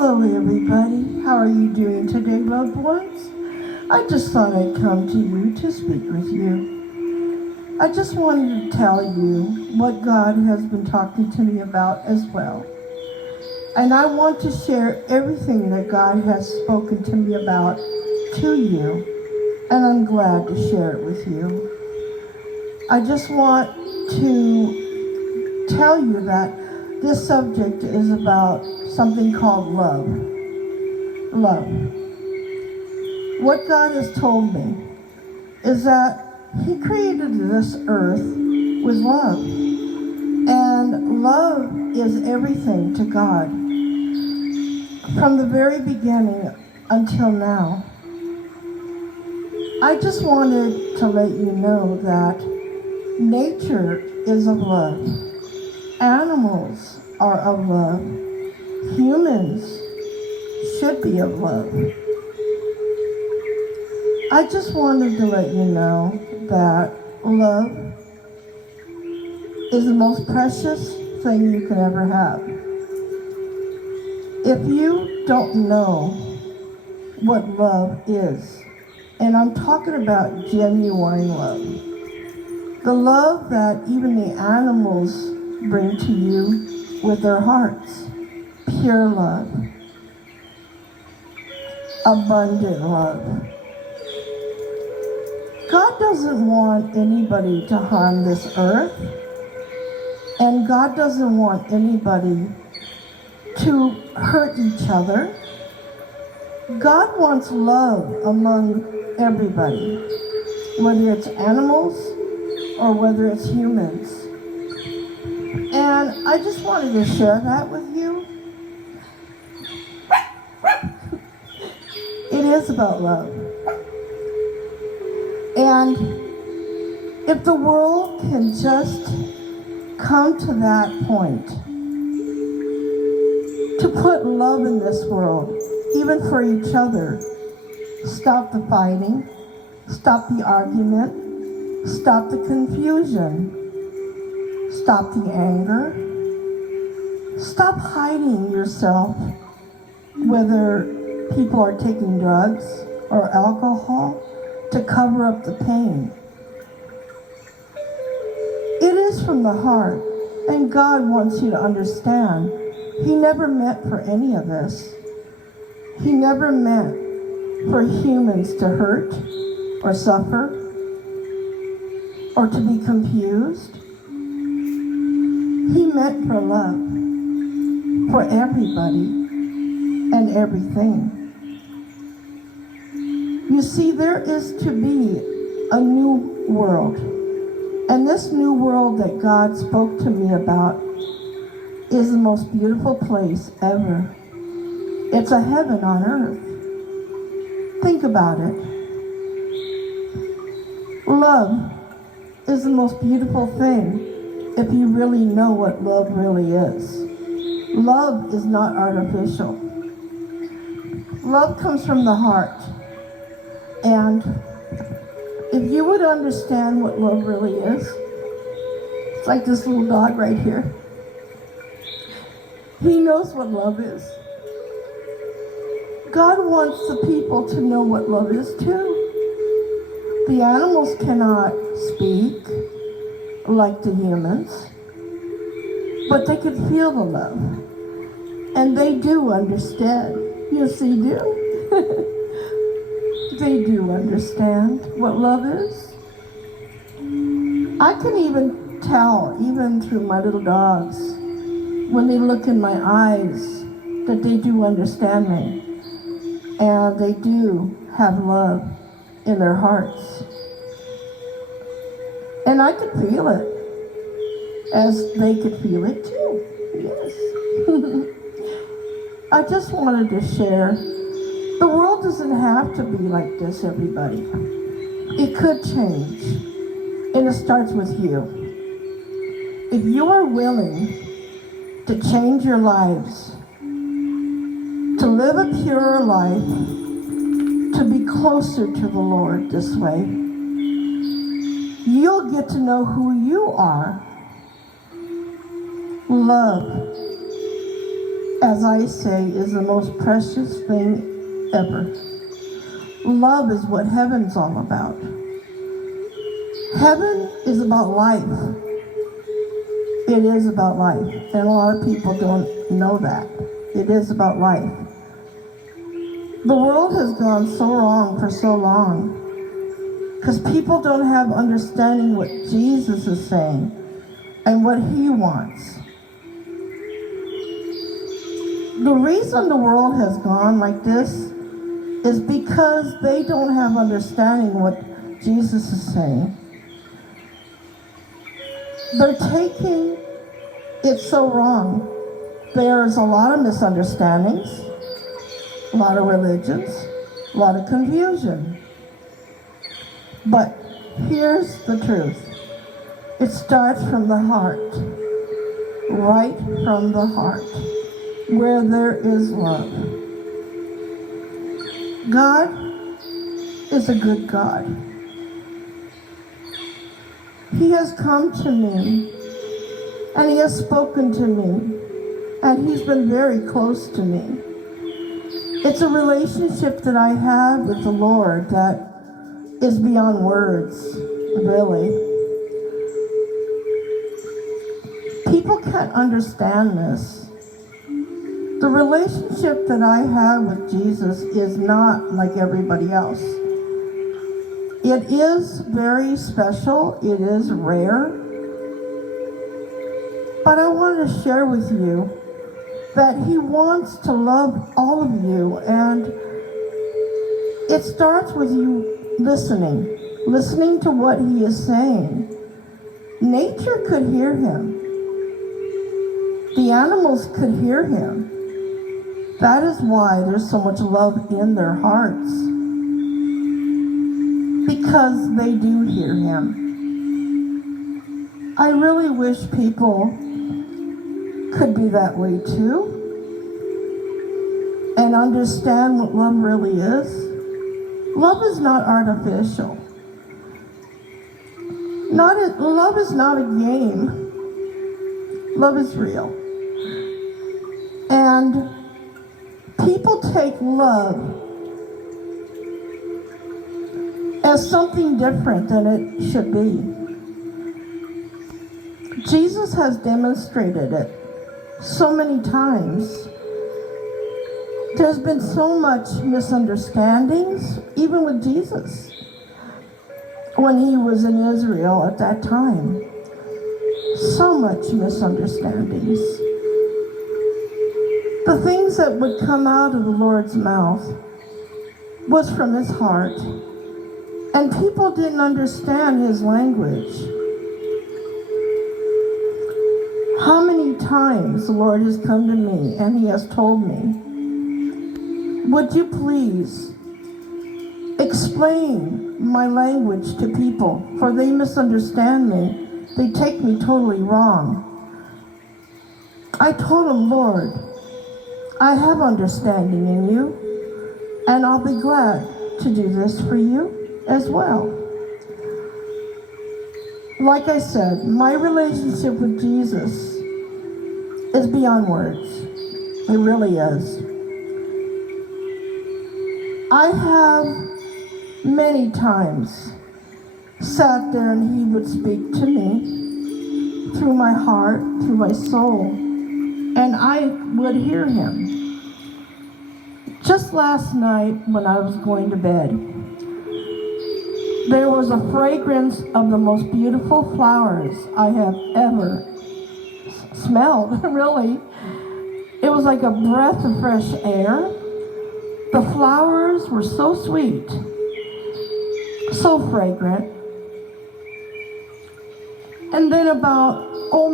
Hello, everybody. How are you doing today, loved ones? I just thought I'd come to you to speak with you. I just wanted to tell you what God has been talking to me about as well. And I want to share everything that God has spoken to me about to you. And I'm glad to share it with you. I just want to tell you that this subject is about something called love. Love. What God has told me is that He created this earth with love. And love is everything to God. From the very beginning until now. I just wanted to let you know that nature is of love. Animals are of love. Humans should be of love. I just wanted to let you know that love is the most precious thing you can ever have. If you don't know what love is, and I'm talking about genuine love, the love that even the animals bring to you with their hearts, pure love, abundant love. God doesn't want anybody to harm this earth, and God doesn't want anybody to hurt each other. God wants love among everybody, whether it's animals or whether it's humans. And I just wanted to share that with you. It is about love. And if the world can just come to that point, to put love in this world, even for each other, stop the fighting, stop the argument, stop the confusion, stop the anger, stop hiding yourself, whether people are taking drugs or alcohol, to cover up the pain. It is from the heart, and God wants you to understand. He never meant for any of this. He never meant for humans to hurt or suffer or to be confused. He meant for love for everybody and everything. You see, there is to be a new world. And this new world that God spoke to me about is the most beautiful place ever. It's a heaven on earth. Think about it. Love is the most beautiful thing if you really know what love really is. Love is not artificial. Love comes from the heart. And if you would understand what love really is, it's like this little dog right here. He knows what love is. God wants the people to know what love is too. The animals cannot speak like the humans, but they can feel the love. And they do understand. Yes, they do. They do understand what love is. I can even tell, even through my little dogs, when they look in my eyes, that they do understand me. And they do have love in their hearts. And I could feel it, as they could feel it too. Yes. I just wanted to share. The world doesn't have to be like this, everybody. It could change, and it starts with you. If you are willing to change your lives, to live a purer life, to be closer to the Lord this way, you'll get to know who you are. Love as I say, is the most precious thing ever. Love is what heaven's all about. Heaven is about life. It is about life. And a lot of people don't know that. It is about life. The world has gone so wrong for so long because people don't have understanding what Jesus is saying and what he wants. The reason the world has gone like this is because they don't have understanding what Jesus is saying. They're taking it so wrong. There's a lot of misunderstandings, a lot of religions, a lot of confusion. But here's the truth. It starts from the heart, right from the heart, where there is love. God is a good God. He has come to me, and he has spoken to me, and he's been very close to me. It's a relationship that I have with the Lord that is beyond words, really. People can't understand this. The relationship that I have with Jesus is not like everybody else. It is very special. It is rare. But I want to share with you that he wants to love all of you, and it starts with you listening to what he is saying. Nature could hear him. The animals could hear him. That is why there's so much love in their hearts, because they do hear him. I really wish people could be that way too and understand what love really is. Love is not artificial. Love is not a game. Love is real. And people take love as something different than it should be. Jesus has demonstrated it so many times. There's been so much misunderstandings, even with Jesus, when he was in Israel at that time. So much misunderstandings. The things that would come out of the Lord's mouth was from his heart, and people didn't understand his language. How many times the Lord has come to me and he has told me, would you please explain my language to people, for they misunderstand me. They take me totally wrong. I told him, Lord, I have understanding in you, and I'll be glad to do this for you as well. Like I said, my relationship with Jesus is beyond words. It really is. I have many times sat there and he would speak to me through my heart, through my soul, and I would hear him. Just last night when I was going to bed, there was a fragrance of the most beautiful flowers I have ever smelled, really. It was like a breath of fresh air. The flowers were so sweet, so fragrant. And then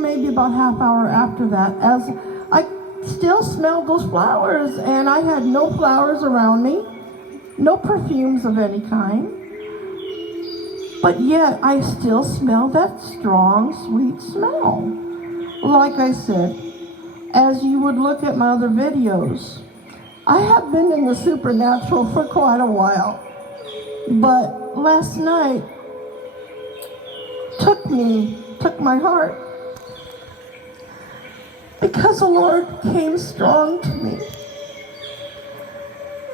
maybe about half hour after that, as I still smelled those flowers, and I had no flowers around me, no perfumes of any kind, but yet I still smell that strong, sweet smell. Like I said, as you would look at my other videos, I have been in the supernatural for quite a while, but last night took my heart, because the Lord came strong to me.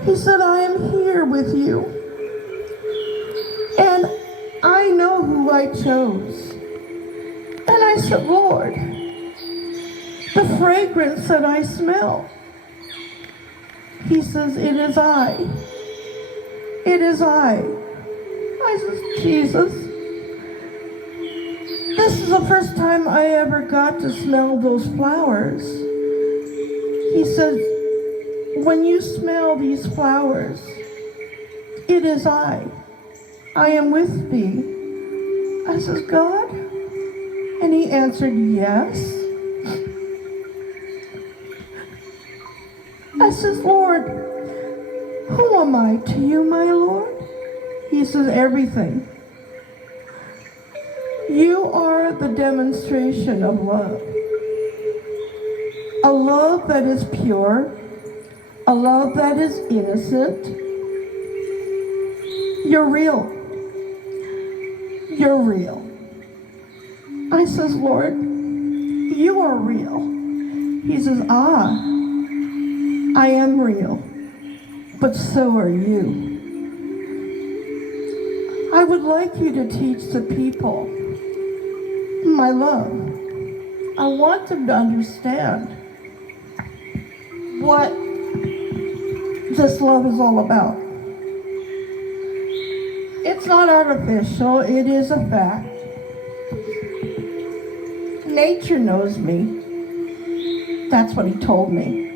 He said, I am here with you. And I know who I chose. And I said, Lord, the fragrance that I smell. He says, it is I. It is I. I says, Jesus, this is the first time I ever got to smell those flowers. He says, when you smell these flowers, it is I. I am with thee. I says, God? And he answered, yes. I says, Lord, who am I to you, my Lord? He says, everything. You are the demonstration of love. A love that is pure, a love that is innocent. You're real. You're real. I says, Lord, you are real. He says, I am real, but so are you. I would like you to teach the people my love. I want them to understand what this love is all about. It's not artificial, it is a fact. Nature knows me. That's what he told me.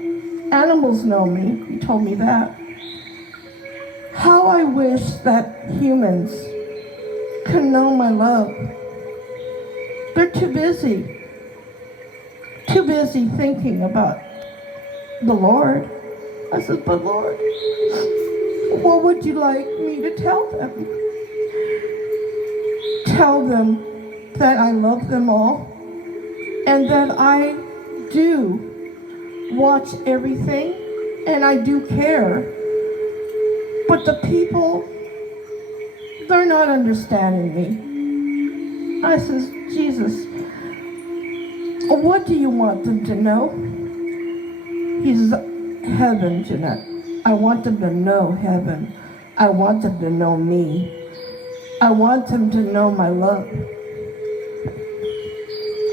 Animals know me. He told me that. How I wish that humans could know my love. They're too busy thinking about the Lord. I said, but Lord, what would you like me to tell them? Tell them that I love them all and that I do watch everything and I do care. But the people, they're not understanding me. I says, Jesus, what do you want them to know? He says, heaven, Jeanette. I want them to know heaven. I want them to know me. I want them to know my love.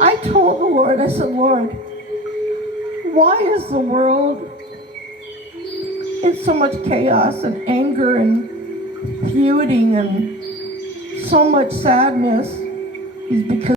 I told the Lord, I said, Lord, why is the world in so much chaos and anger and feuding and so much sadness? Is because